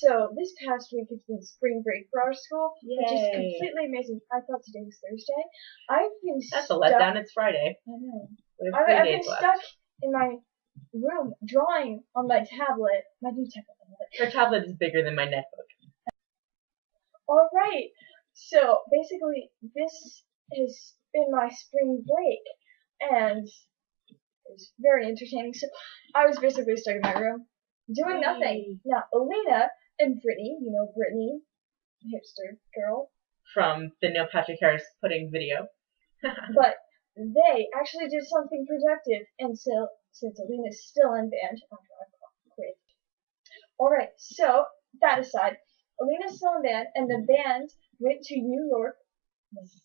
So this past week has been spring break for our school, which is Yay. completely amazing. I thought today was Thursday. I've been That's stuck. a letdown. It's Friday. I know. We have 3 I've days been left. stuck in my room drawing on my tablet, my new tablet. Her tablet is bigger than my netbook. All right. So basically, this has been my spring break, and it was very entertaining. So I was basically stuck in my room doing nothing. Now, Alena and Brittany, you know Brittany, hipster girl, From the Neil Patrick Harris pudding video. but they actually did something productive, and so since Alena's still in band, I'm gonna quit. Alright, so that aside, Alena's still in band, and the band went to New York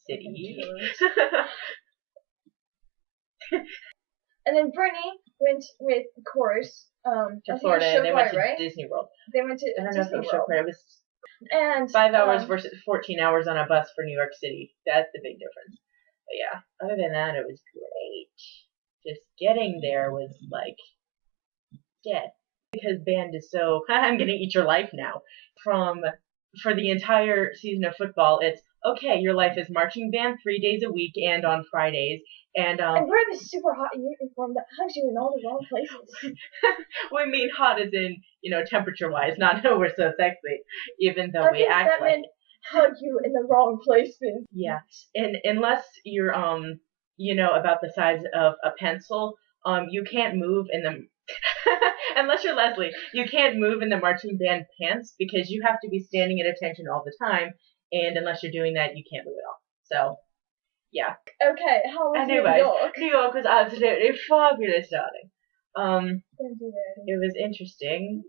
City. And then Brittany went with chorus to Florida, and they went to right? Disney World. They went to I don't know if it was Show Choir. It was and 5 hours versus 14 hours on a bus for New York City. That's the big difference. But yeah, other than that, it was great. Just getting there was like dead. Because band is so, I'm gonna eat your life now. For the entire season of football, it's, okay, your life is marching band 3 days a week and on Fridays. And wear this super hot uniform that hugs you in all the wrong places. we mean hot as in, temperature-wise, not no we're so sexy, even though we act that like meant hug you in the wrong places. Yeah, and unless you're about the size of a pencil, you can't move in the unless you're Leslie, you can't move in the marching band pants because you have to be standing at attention all the time, and unless you're doing that, you can't move at all. So, yeah. Okay, how was New York? New York was absolutely fabulous, darling. It was interesting.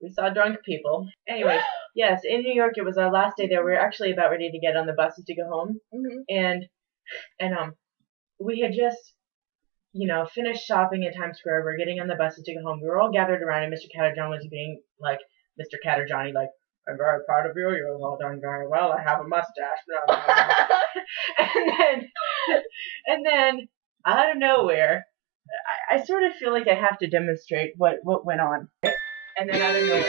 We saw drunk people. Anyway, yes, in New York, it was our last day there. We were actually about ready to get on the buses to go home, and we had just, finished shopping in Times Square. We're getting on the buses to go home. We were all gathered around, and Mr. Catterjohn was being like, Mr. Catterjohnny, like, I'm very proud of you. You've all done very well. I have a mustache. and then out of nowhere, I sort of feel like I have to demonstrate what went on. And then out of nowhere,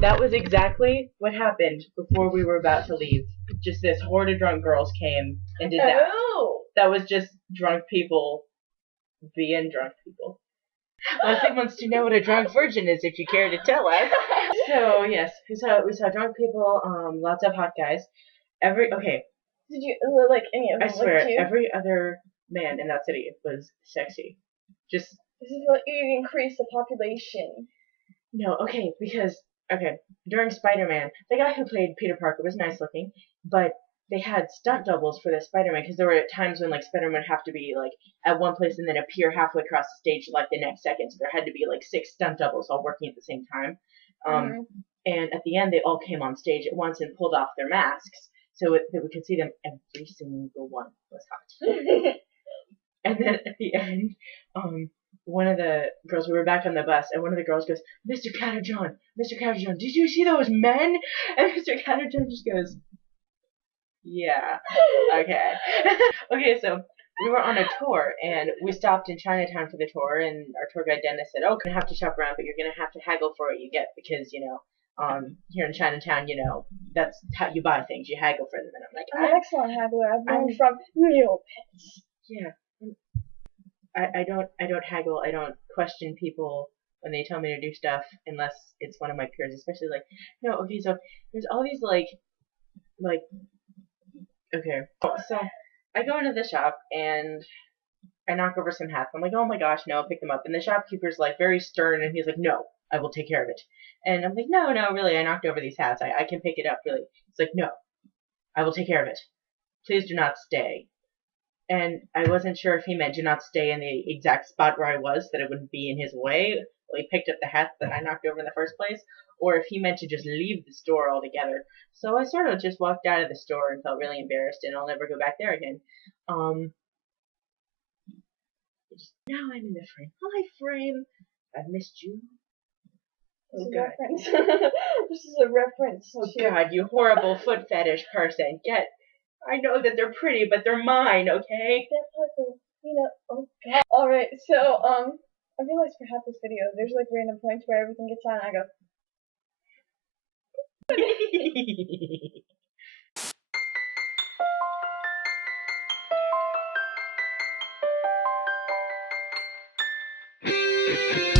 that was exactly what happened before we were about to leave. Just this horde of drunk girls came and did that. Oh. That was just drunk people being drunk people. Leslie wants to know what a drunk virgin is, if you care to tell us. So yes, we saw drunk people, lots of hot guys. Okay. Did you like any of them? I swear, every other man in that city was sexy. Just this is what you increase the population. No, because during Spider-Man, the guy who played Peter Parker was nice looking, but they had stunt doubles for the Spider-Man because there were times when like Spider-Man would have to be like at one place and then appear halfway across the stage like the next second. So there had to be like 6 stunt doubles all working at the same time. And at the end, they all came on stage at once and pulled off their masks so that we could see them. Every single one was hot. And then at the end, one of the girls, we were back on the bus, and one of the girls goes, Mr. Catterjohn, did you see those men? And Mr. Catterjohn just goes, yeah, okay. Okay, so we were on a tour, and we stopped in Chinatown for the tour, and our tour guide Dennis said, oh, you're going to have to shop around, but you're going to have to haggle for what you get, because, here in Chinatown, that's how you buy things, you haggle for them. And I'm like, I'm an excellent haggler. I've learned from Neopets. Yeah. I don't haggle. I don't question people when they tell me to do stuff unless it's one of my peers, especially so there's all these okay. So I go into the shop and I knock over some hats. I'm like, oh my gosh, no, I'll pick them up. And the shopkeeper's like very stern and he's like, no, I will take care of it. And I'm like, no, really, I knocked over these hats. I can pick it up, really. It's like, no, I will take care of it. Please do not stay. And I wasn't sure if he meant do not stay in the exact spot where I was, that it wouldn't be in his way while he picked up the hats that I knocked over in the first place, or if he meant to just leave the store altogether. So I sort of just walked out of the store and felt really embarrassed, and I'll never go back there again. Now I'm in the frame. Hi, frame. I've missed you. This Oh is a god. reference. This is a reference Oh to. god, you horrible foot fetish person. I know that they're pretty, but they're mine, okay? That's like a, oh god. Alright, so, I realized for half this video, there's like random points where everything gets on and I go,